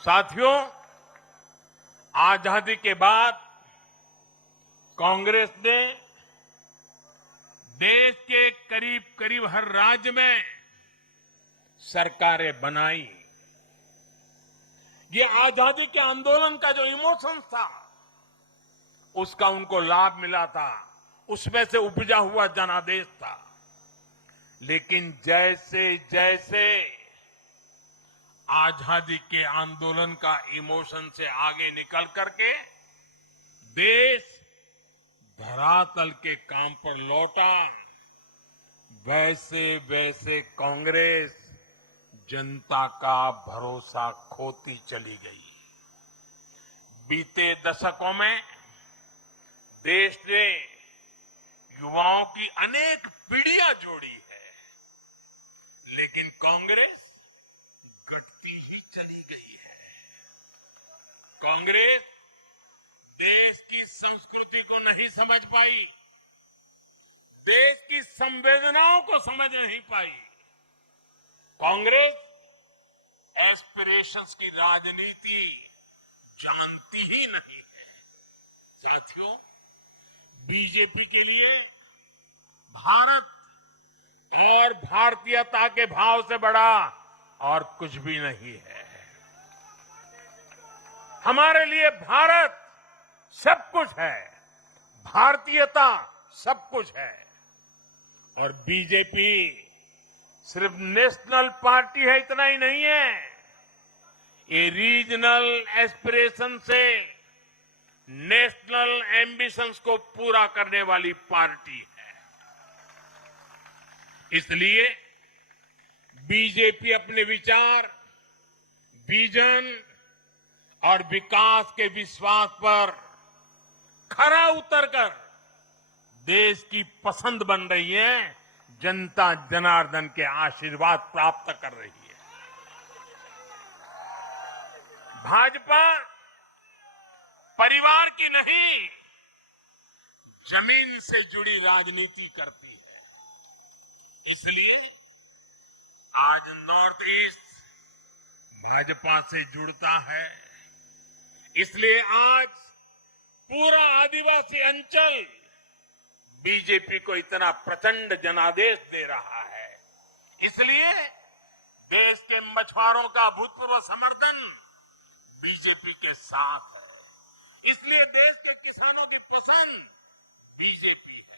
साथियों, आजादी के बाद कांग्रेस ने देश के करीब करीब हर राज्य में सरकारें बनाई। ये आजादी के आंदोलन का जो इमोशन था, उसका उनको लाभ मिला था, उसमें से उपजा हुआ जनादेश था। लेकिन जैसे जैसे आजादी के आंदोलन का इमोशन से आगे निकल करके देश धरातल के काम पर लौटा, वैसे वैसे कांग्रेस जनता का भरोसा खोती चली गई। बीते दशकों में देश ने युवाओं की अनेक पीढ़ियां जोड़ी है, लेकिन कांग्रेस घटती ही चली गई है। कांग्रेस देश की संस्कृति को नहीं समझ पाई, देश की संवेदनाओं को समझ नहीं पाई। कांग्रेस एस्पिरेशंस की राजनीति जानती ही नहीं है। साथियों, बीजेपी के लिए भारत और भारतीयता के भाव से बड़ा और कुछ भी नहीं है। हमारे लिए भारत सब कुछ है, भारतीयता सब कुछ है। और बीजेपी सिर्फ नेशनल पार्टी है, इतना ही नहीं है, ये रीजनल एस्पिरेशन से नेशनल एम्बिशंस को पूरा करने वाली पार्टी है। इसलिए बीजेपी अपने विचार, विजन और विकास के विश्वास पर खरा उतरकर देश की पसंद बन रही है, जनता जनार्दन के आशीर्वाद प्राप्त कर रही है। भाजपा परिवार की नहीं, जमीन से जुड़ी राजनीति करती है। इसलिए आज नॉर्थ ईस्ट भाजपा से जुड़ता है। इसलिए आज पूरा आदिवासी अंचल बीजेपी को इतना प्रचंड जनादेश दे रहा है। इसलिए देश के मछुआरों का भूतपूर्व समर्थन बीजेपी के साथ है। इसलिए देश के किसानों की पसंद बीजेपी है।